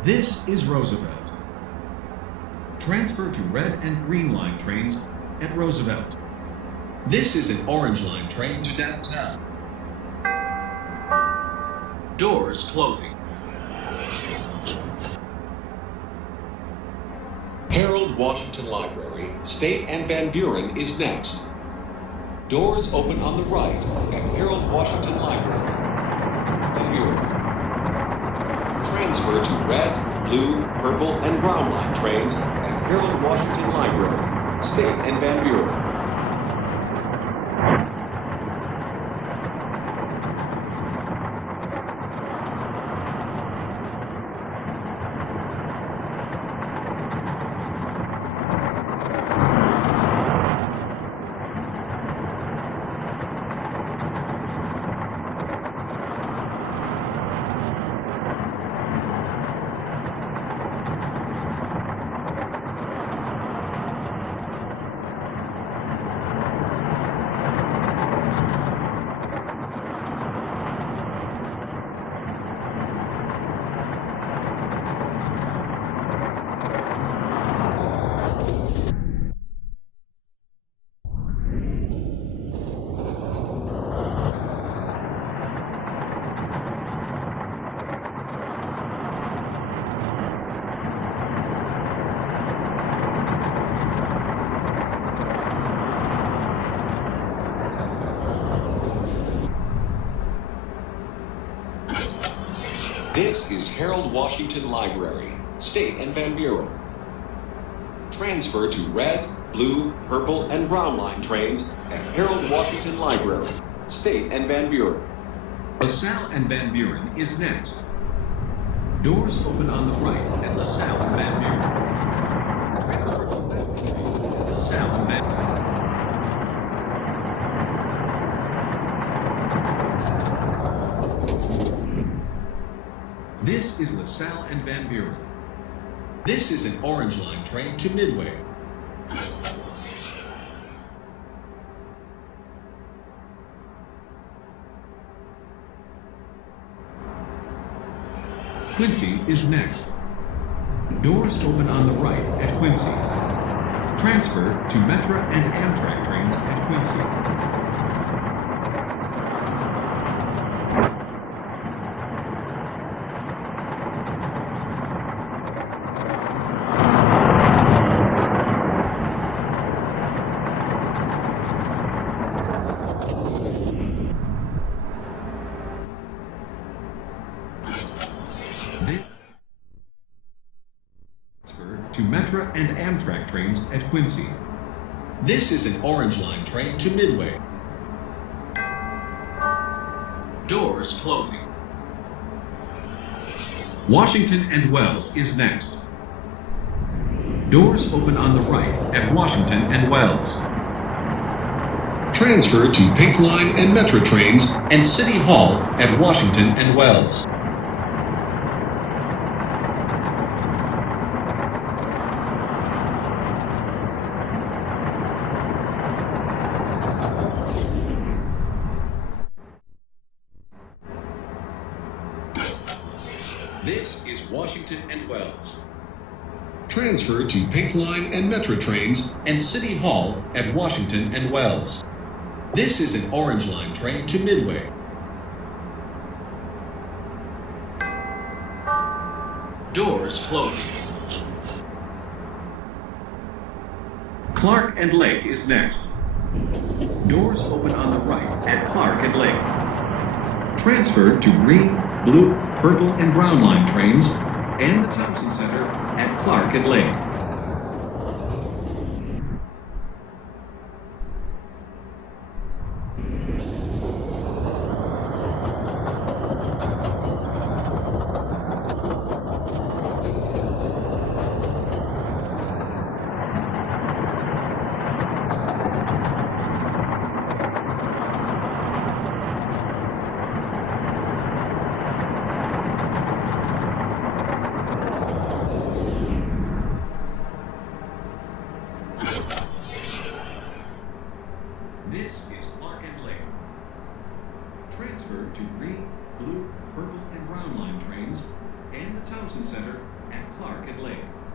This is Roosevelt. Transfer to red and green line trains at Roosevelt. This is an orange line train to downtown. Doors closing. Harold Washington Library, State and Van Buren is next. Doors open on the right at Harold Washington Library, Van Buren. Transfer to red, blue, purple, and brown line trains at Harold Washington Library, State and Van Buren. This is Harold Washington Library, State and Van Buren. Transfer to red, blue, purple, and brown line trains at Harold Washington Library, State and Van Buren. LaSalle and Van Buren is next. Doors open on the right at LaSalle and Van Buren. Transfer to LaSalle and Van Buren. This is LaSalle and Van Buren. This is an orange line train to Midway. Quincy is next. Doors open on the right at Quincy. Transfer to Metra and Amtrak trains at Quincy. To Metra and Amtrak trains at Quincy. This is an orange line train to Midway. Doors closing. Washington and Wells is next. Doors open on the right at Washington and Wells. Transfer to Pink Line and Metra trains and City Hall at Washington and Wells. This is Washington and Wells. Transfer to Pink Line and Metra trains and City Hall at Washington and Wells. This is an orange line train to Midway. Doors closing. Clark and Lake is next. Doors open on the right at Clark and Lake. Transfer to green, blue, purple, and brown line trains and the Thompson Center at Clark and Lake.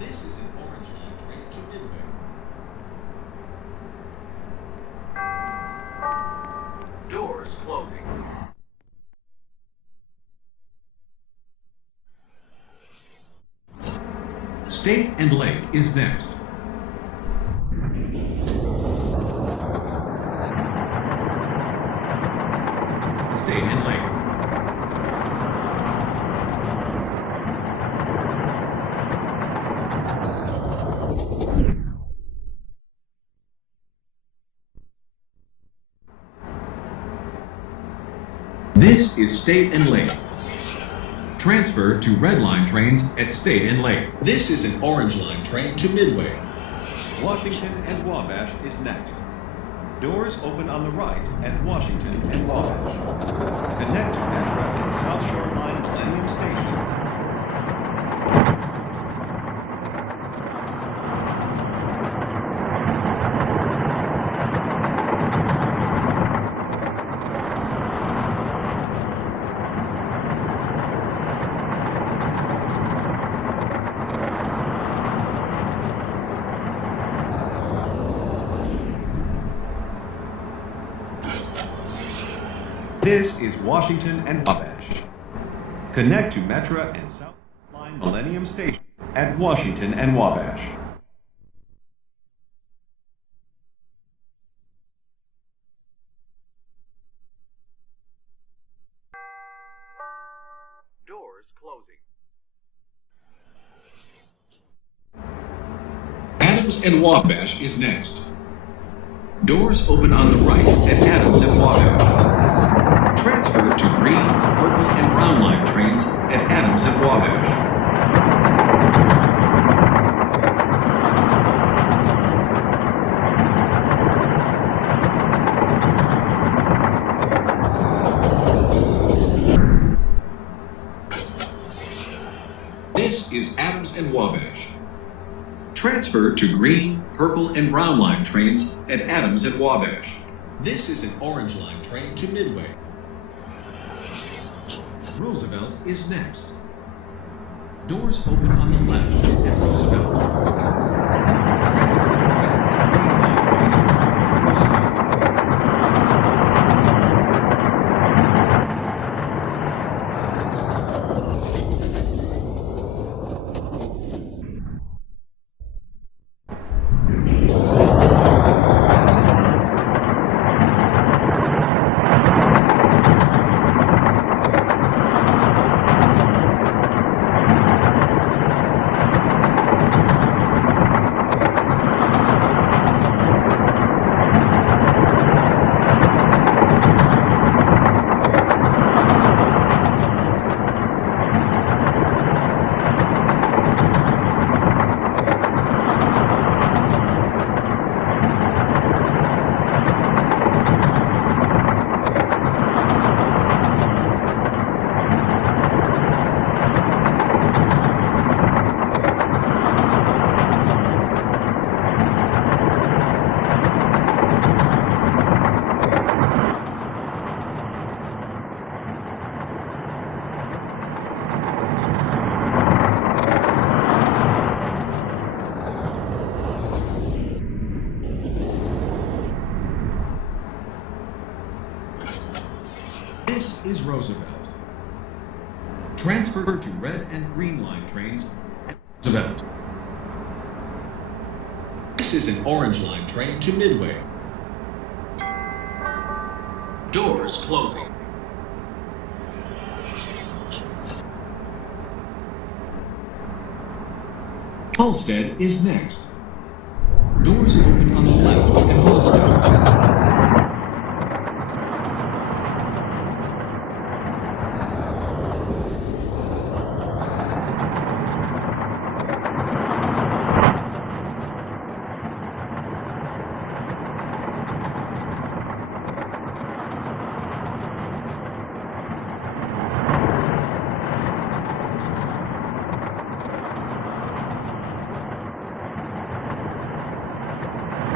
This is an Orange Line train to Midway. Doors closing. State and Lake is next. State and Lake. This is State and Lake. Transfer to Red Line trains at State and Lake. This is an Orange Line train to Midway. Washington and Wabash is next. Doors open on the right at Washington and Wabash. Connect to Metra and South Shore Line Millennium Station. This is Washington and Wabash. Connect to Metra and South Line Millennium Station at Washington and Wabash. Doors closing. Adams and Wabash is next. Doors open on the right at Adams and Wabash. Transfer to green, purple, and brown line trains at Adams and Wabash. This is Adams and Wabash. Transfer to green, purple, and brown line trains at Adams and Wabash. This is an Orange Line train to Midway. Roosevelt is next. Doors open on the left at Roosevelt. Transfer to Red and Green Line trains at Roosevelt. This is Roosevelt. Transfer to Red and Green Line trains at Roosevelt. This is an Orange Line train to Midway. Doors closing. Halstead is next. Doors open on the left at Halstead.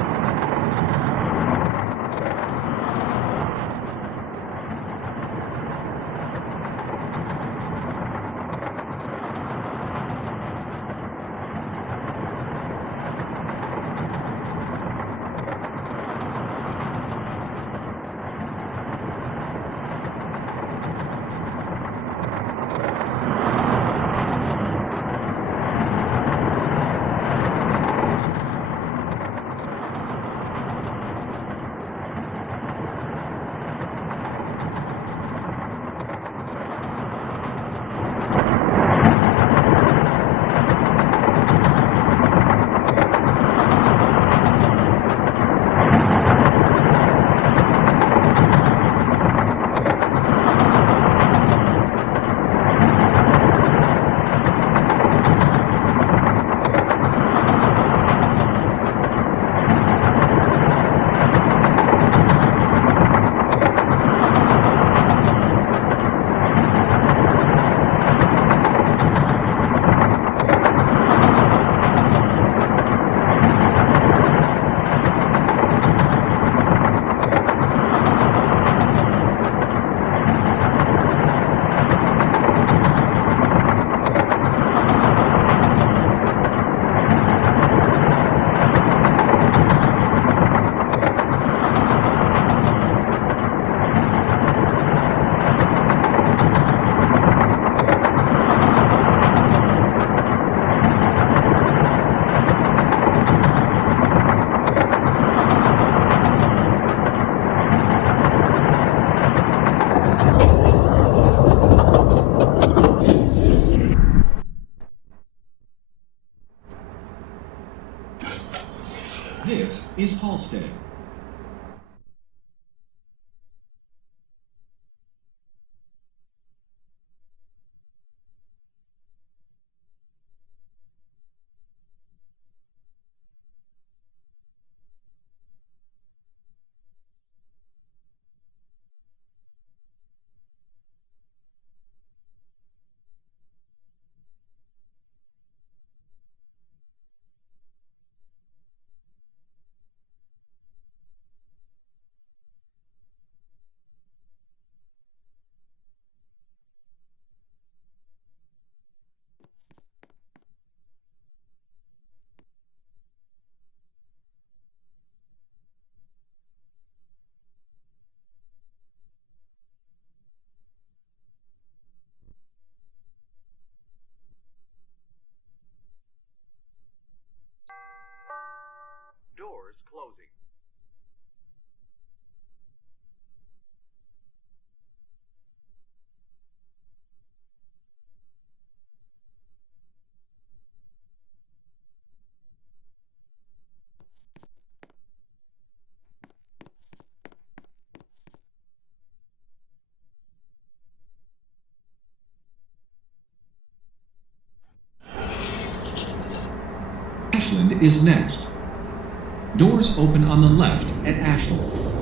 is Halstead. Doors closing. Ashland is next. Doors open on the left at Ashland.